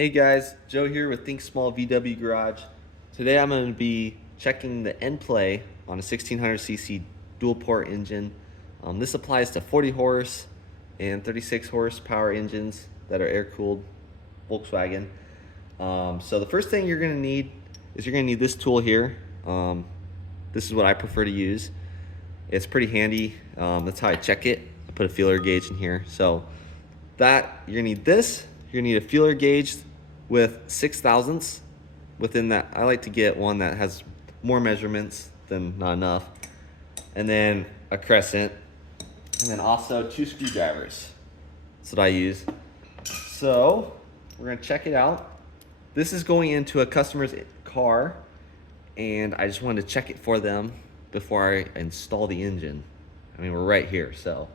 Hey guys, Joe here with Think Small VW Garage. Today I'm going to be checking the end play on a 1600cc dual port engine. This applies to 40 horse and 36 horsepower engines that are air-cooled Volkswagen. So the first thing you're going to need is this tool here. This is what I prefer to use. It's pretty handy. That's how I check it. I put a feeler gauge in here. So you're gonna need this. You're gonna need a feeler gauge with 6/1000ths within that. I like to get one that has more measurements than not enough. And then a crescent. And then also 2 screwdrivers. That's what I use. So we're gonna check it out. This is going into a customer's car, and I just wanted to check it for them before I install the engine. I mean, we're right here, so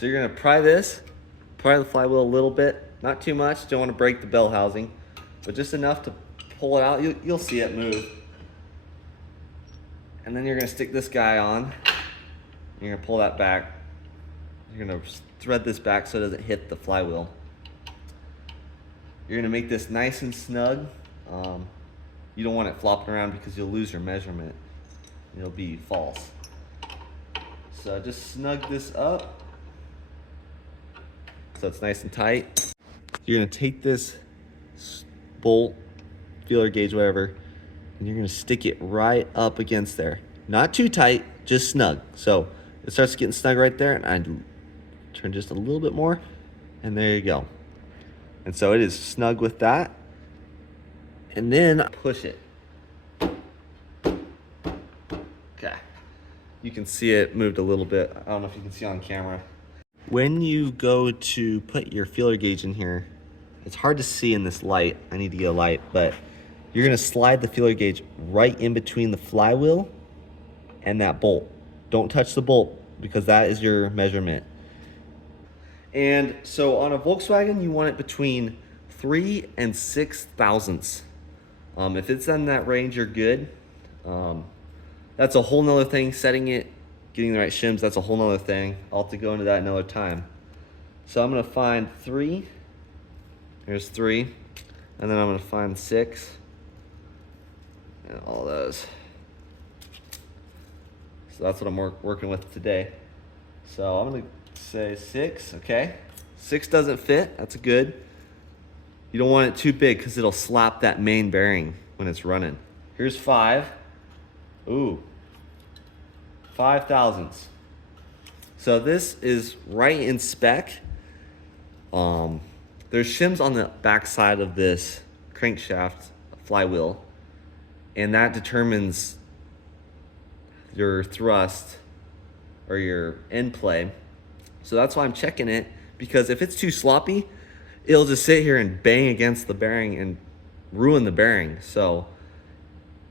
you're gonna pry the flywheel a little bit, not too much, don't want to break the bell housing, but just enough to pull it out. You'll see it move. And then you're gonna stick this guy on. You're gonna pull that back. You're gonna thread this back so it doesn't hit the flywheel. You're gonna make this nice and snug. You don't want it flopping around because you'll lose your measurement. It'll be false. So just snug this up so it's nice and tight. You're gonna take this bolt, feeler gauge, whatever, and you're gonna stick it right up against there. Not too tight, just snug. So it starts getting snug right there, and I turn just a little bit more, and there you go. And so it is snug with that. And then push it. Okay. You can see it moved a little bit. I don't know if you can see on camera. When you go to put your feeler gauge in here, it's hard to see in this light. I need to get a light, but you're gonna slide the feeler gauge right in between the flywheel and that bolt. Don't touch the bolt because that is your measurement. And so on a Volkswagen, you want it between 3 and 6/1000ths. If it's in that range, you're good. That's a whole nother thing. Setting it, getting the right shims, that's a whole nother thing. I'll have to go into that another time. So I'm gonna find 3. There's 3. And then I'm gonna find 6. And all those. So that's what I'm working with today. So I'm gonna say 6, okay? 6 doesn't fit, that's good. You don't want it too big because it'll slap that main bearing when it's running. Here's 5. Ooh, 5/1000ths. So this is right in spec. There's shims on the back side of this crankshaft flywheel, and that determines your thrust or your end play. So that's why I'm checking it, because if it's too sloppy, it'll just sit here and bang against the bearing and ruin the bearing. So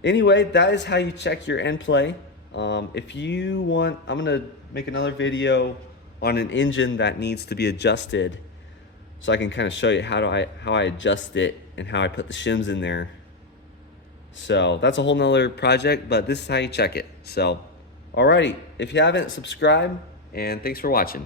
anyway, that is how you check your end play. If you want, I'm gonna make another video on an engine that needs to be adjusted, so I can kind of show you how I adjust it and how I put the shims in there. So that's a whole nother project, but this is how you check it. So alrighty, if you haven't, subscribe, and thanks for watching.